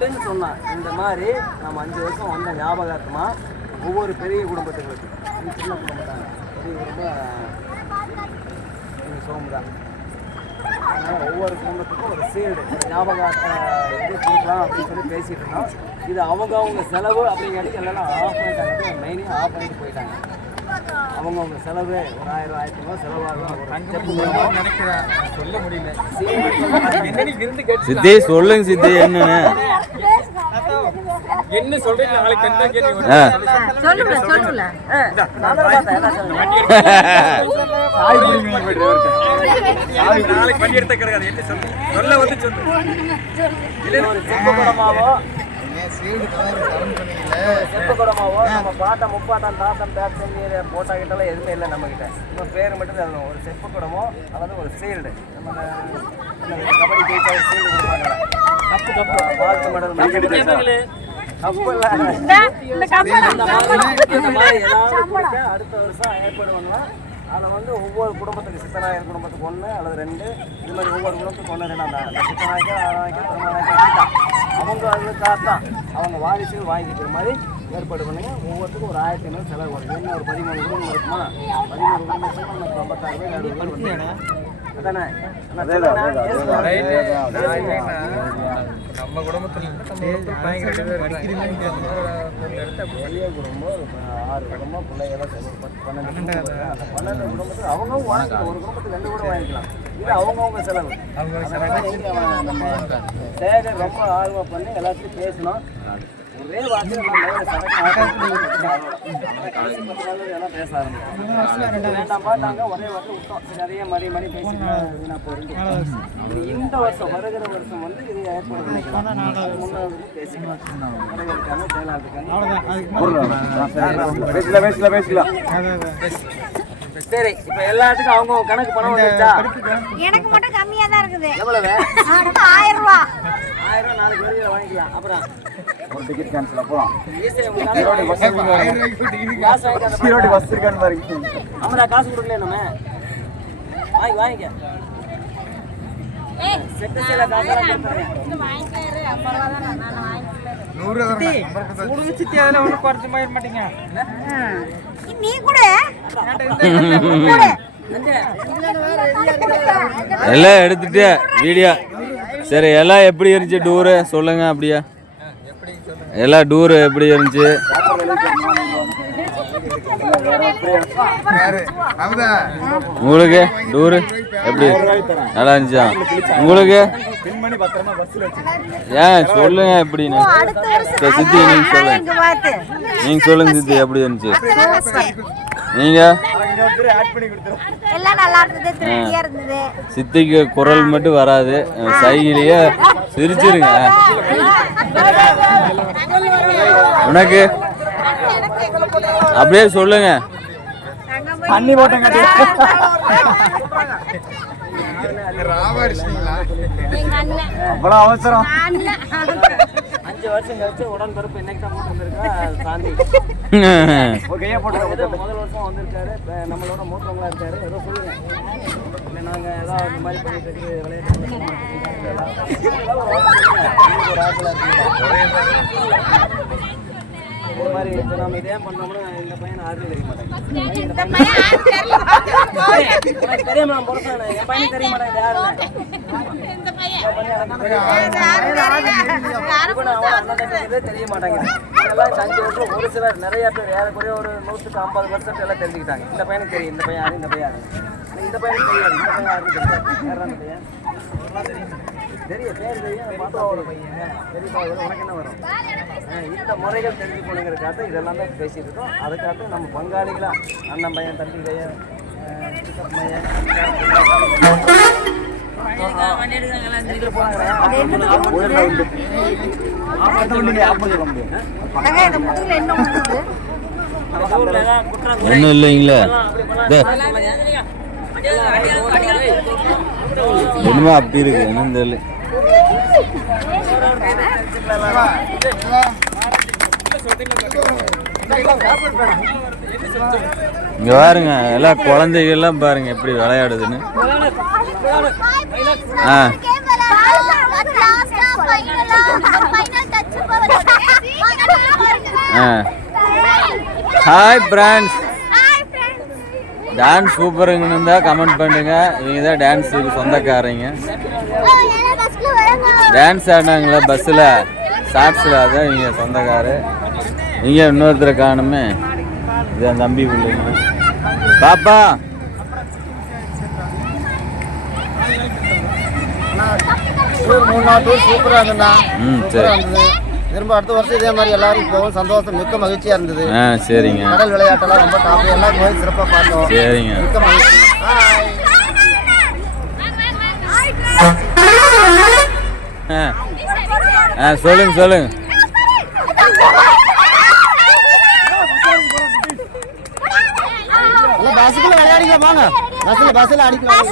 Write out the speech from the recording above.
இல்லைன்னு சொன்னான் இந்த மாதிரி நம்ம அஞ்சு வருஷம் வந்த ஞாபகார்த்தமா ஒவ்வொரு பெரிய குடும்பத்துங்களுக்கு சின்ன குடும்பம் தான் பெரிய குடும்பம் எங்கள் சோமு தான் அதனால் ஒவ்வொரு குடும்பத்துக்கும் ஒரு சீல்டு ஞாபகார்த்த இது கொடுக்கலாம் அப்படின்னு சொல்லி பேசிட்டு இருந்தோம். இது அவங்க அவங்க செலவு அப்படிங்கிறதுக்கு எல்லாம் ஆஃப் பண்ணிட்டாங்க. மெயினே ஆஃப் பண்ணிட்டு போயிட்டாங்க. அவங்க அவங்க செலவு ஒரு ஆயிரம் ஆயிரத்தி ரூபாய் செலவாகும். நினைக்கிறேன். சொல்ல முடியல. சீல்டு என்ன நீ விருந்து கேட்டு சித்தி சொல்லுங்க சித்தி என்னன்னு. என்ன சொல்றீங்க? நாளைக்கு கண்டா கேட்டு என்ன சொல்லுங்க. நாளைக்கு வண்டி எடுத்த கிடையாது என்ன சொல்லு. சொல்ல வந்து சொல்லு. இல்லை ஒரு செப்பு குடமாவோ செப்பு குடமாவோ நம்ம பாட்டம் முப்பாட்டம் தாத்தம் பேட்டன் போட்டா கிட்டலாம் எதுவுமே இல்லை நம்ம கிட்ட நம்ம பேர் மட்டும் எழுதணும். ஒரு செப்பு குடமோ அதாவது ஒரு சீல்டு. நம்ம கபடி ஜெயிச்சா சீல்டு கொடுப்பாங்க கப்பு கப்பு. வாழ்த்து மெடல் அடுத்த வருஷம் ஏற்பாடு பண்ணலாம் அதில் வந்து ஒவ்வொரு குடும்பத்துக்கு சித்தநாயகர் குடும்பத்துக்கு ஒன்று அல்லது ரெண்டு. இது மாதிரி ஒவ்வொரு குடும்பத்துக்கு ஒன்று ரெண்டு அந்த சித்தநாயக்கர் ஆறாயிரம் திருநாயக்கர் அவங்க அதுக்காக தான். அவங்க வாரிசுகள் வாங்கிக்கிற மாதிரி ஏற்பாடு பண்ணுங்க. ஒவ்வொருத்துக்கும் ஒரு ஆயிரத்தி ஐநூறு செலவு வரும். என்ன ஒரு பதிமூணு குடும்பம் இருக்குமா? பதிமூணு குடும்பத்துக்கு நமக்கு பேர் வந்து அதானே. நம்ம குடும்பத்துல குடும்பத்துல குடும்பம். ஆறு குடும்பம் பத்து பன்னெண்டு குடும்பம். இருக்கு. அந்த பன்னெண்டு குடும்பத்துக்கு அவங்கவுங்க வாங்கிக்கலாம். ஒரு குடும்பத்துக்கு ரெண்டு கூட வாங்கிக்கலாம். இது அவங்கவுங்க செலவு. சேகர் ரொம்ப ஆர்வம் பண்ணி எல்லாத்தையும் பேசணும். ஒரே வார்த்தை பேச ஆரம்பிச்சோம் ஒரே வார்த்தை விட்டோம். அதே மாதிரி மாதிரி போயிருந்து இது இந்த வருஷம் வருகிற வருஷம் வந்து இது ஏற்பாடு பண்ணிக்கலாம். முன்னாடி பேசிக்கலாம். கடைகள் இருக்காங்க செயலாளர் இருக்காங்க பேசல பேசல பேசலாம். சரி இப்போ எல்லாத்துக்கும் அவங்க கணக்கு பணம் வந்துருச்சா? எனக்கு மட்டும் கம்மியா தான் இருக்குது. எவ்வளவு? ஆயிரம் ரூபா. ஆயிரம் ரூபாய் நாளைக்கு வெளியில் வாங்கிக்கலாம். அப்புறம்? ஒரு டிக்கெட் கேன்சல் அந்த ஈரோடு பஸ் இருக்கான்னு பாருங்க. அம்மடா காசு கொடுக்கல நம்ம? வாங்கி வாங்கிக்க. செட்டு சேல காசு உடுங்க சித்தி அதில் ஒன்றும் குறைச்சி போயிட மாட்டீங்க. நீ கூட. எல்லாம் எடுத்துட்டு வீடியோ. சரி எல்லாம் எப்படி இருந்துச்சு டூரு? சொல்லுங்க அப்படியே. எல்லாம் டூரு எப்படி இருந்துச்சு? உங்களுக்கு டூரு எப்படி? நல்லா இருந்துச்சா? உங்களுக்கு? ஏன் சொல்லுங்க எப்படின்னு சித்தி நீங்க சொல்லுங்க நீங்க சொல்லுங்க சித்தி எப்படி இருந்துச்சு? நீங்க? சித்திக்கு குரல் மட்டும் வராது. சைகிலேயே சிரிச்சிருங்க. உனக்கு அப்படியே சொல்லுங்க. தண்ணி போட்டங்க எங்க அண்ணன் அவ்வளவு அவசரம். அஞ்சு வருஷம் கழிச்சு உடன்பிறப்பு இன்னைக்கு தான் போட்டு வந்திருக்கா சாந்தி. ஒரு கையை போட்டு ஏதோ முதல் வருஷம் வந்திருக்காரு இப்ப நம்மளோட மூத்தவங்களா இருக்காரு ஏதோ சொல்லுங்க. இல்லை நாங்க ஏதாவது இந்த மாதிரி பண்ணிட்டு இருக்கு விளையாட்டு இந்த மாதிரி இப்போ நம்ம இதே பண்ணோம்னா இந்த பையன் ஆறுதல் தெரிய மாட்டேங்குது இந்த பையன் எனக்கு தெரியாம நான் பிறந்தேன் என் பையனுக்கு தெரிய மாட்டேங்குது யாருன்னு? தெரிய மாட்டேங்குது. இதெல்லாம் இந்த அஞ்சு வருஷம் ஒரு சிலர் நிறைய பேர் ஏறக்குறைய ஒரு நூற்றுக்கு ஐம்பது பர்சன்ட் எல்லாம் தெரிஞ்சுக்கிட்டாங்க. இந்த பையனுக்கு தெரியும் இந்த பையன் யாரு இந்த பையன் இந்த பையனுக்கு தெரியாது. இந்த பையன் யாருன்னு தெரியாது. யாரா அந்த பையன்? தெரியும் பேர் தெரியும் பையன். பெரியப்பா உனக்கு என்ன வரும்? இந்த முறைகள் தெரிஞ்சு போனுங்கிறதுக்காக இதெல்லாம் தான் பேசிட்டு இருக்கோம் அதுக்காக நம்ம பங்காளிகளா அண்ணன் பையன் தம்பி பையன் ஒன்றும் இல்லைங்களே. என்னமோ அப்படி இருக்கு என்னன்னு தெரியல. இங்க பாருங்க எல்லாம் குழந்தைகள்லாம் பாருங்க எப்படி விளையாடுதுன்னு. ஆ. ஹாய் பிரான்ஸ் டான்ஸ் சூப்பருங்கன்னு இருந்தால் கமெண்ட் பண்ணுங்க. இவங்க தான் டான்ஸுக்கு சொந்தக்காரங்க. டான்ஸ் ஆடினாங்களா பஸ்ஸில் ஷார்ட்ஸில் அதான் இவங்க சொந்தக்காரு இங்கே இன்னொருத்தரை காணுமே. இது தம்பி பிள்ளைங்க பாப்பா! மூணு நாள் டூர் சூப்பராக இருந்ததுண்ணா. ம் சரி. திரும்ப அடுத்த வருஷம் இதே மாதிரி எல்லாரும் போகும். சந்தோஷம் மிக்க மகிழ்ச்சியாக இருந்தது. சரிங்க. கடல் விளையாட்டெல்லாம் ரொம்ப டாப் எல்லாரும் போய் சிறப்பாக பார்த்தோம். சரிங்க. மிக்க மகிழ்ச்சி ஆ ஆ சொல்லுங்க சொல்லுங்க. பஸ்ஸுக்குள்ள விளையாடிக்கலாம் வாங்க. பஸ்ஸில் பஸ்ஸில் அடிக்கலாம்.